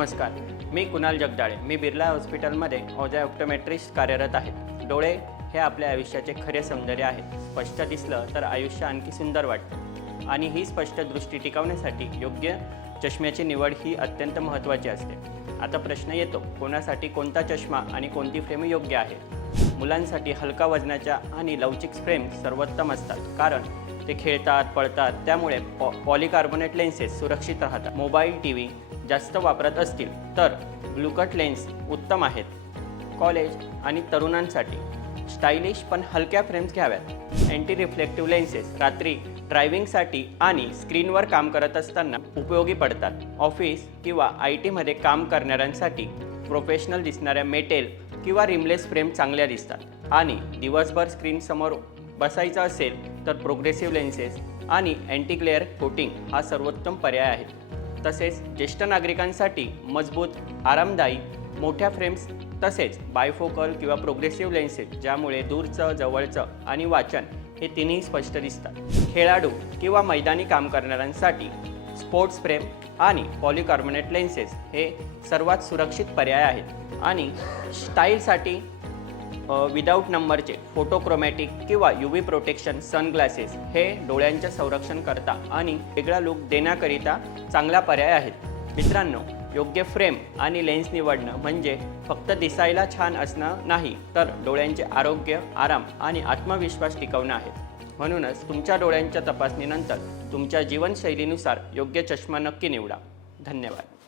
नमस्कार, मी कुणाल जगदाळे. मी बिर्ला हॉस्पिटलमध्ये as a optometrist कार्यरत आहे. डोळे हे आपल्या आयुष्याचे खरे सौंदर्य आहेत. स्पष्ट दिसलं तर आयुष्य आणखी सुंदर वाटतं आणि ही स्पष्ट दृष्टी टिकवण्यासाठी योग्य चष्म्याची निवड ही अत्यंत महत्त्वाची असते. आता प्रश्न येतो, कोणासाठी कोणता चष्मा आणि कोणती फ्रेम योग्य आहे? मुलांसाठी हलका वजनाच्या आणि लवचिक फ्रेम सर्वोत्तम असतात, कारण ते खेळतात, पळतात, त्यामुळे पॉलिकार्बोनेट लेन्सेस सुरक्षित राहतात. मोबाईल, टीव्ही जास्त वापरत असतील तर ब्लूकट लेन्स उत्तम आहेत. कॉलेज आणि तरुणांसाठी स्टायलिश पण हलक्या फ्रेम्स घ्याव्यात. अँटी रिफ्लेक्टिव्ह लेन्सेस रात्री ड्रायव्हिंगसाठी आणि स्क्रीनवर काम करत असताना उपयोगी पडतात. ऑफिस किंवा IT मध्ये काम करणाऱ्यांसाठी प्रोफेशनल दिसणाऱ्या मेटेल किंवा रिमलेस फ्रेम चांगल्या दिसतात आणि दिवसभर स्क्रीनसमोर बसायचं असेल तर प्रोग्रेसिव्ह लेन्सेस आणि अँटी ग्लेअर कोटिंग हा सर्वोत्तम पर्याय आहे. तसेच ज्येष्ठ नागरिकांसाठी मजबूत, आरामदायी मोठ्या फ्रेम्स तसेच बायफोकल किंवा प्रोग्रेसिव्ह लेन्सेस, ज्यामुळे दूरचं, जवळचं आणि वाचन हे तिन्ही स्पष्ट दिसतात. खेळाडू किंवा मैदानी काम करणाऱ्यांसाठी स्पोर्ट्स फ्रेम आणि पॉलिकार्बोनेट लेन्सेस हे सर्वात सुरक्षित पर्याय आहेत. आणि स्टाईलसाठी विदाऊट नंबरचे फोटोक्रोमॅटिक किंवा UV प्रोटेक्शन सनग्लासेस हे डोळ्यांचे संरक्षण करता आणि वेगळा लुक देण्याकरिता चांगला पर्याय आहेत. मित्रांनो, योग्य फ्रेम आणि लेन्स निवडणं म्हणजे फक्त दिसायला छान असणं नाही, तर डोळ्यांचे आरोग्य, आराम आणि आत्मविश्वास टिकवणं आहे. म्हणूनच तुमच्या डोळ्यांच्या तपासणीनंतर तुमच्या जीवनशैलीनुसार योग्य चष्मा नक्की निवडा. धन्यवाद.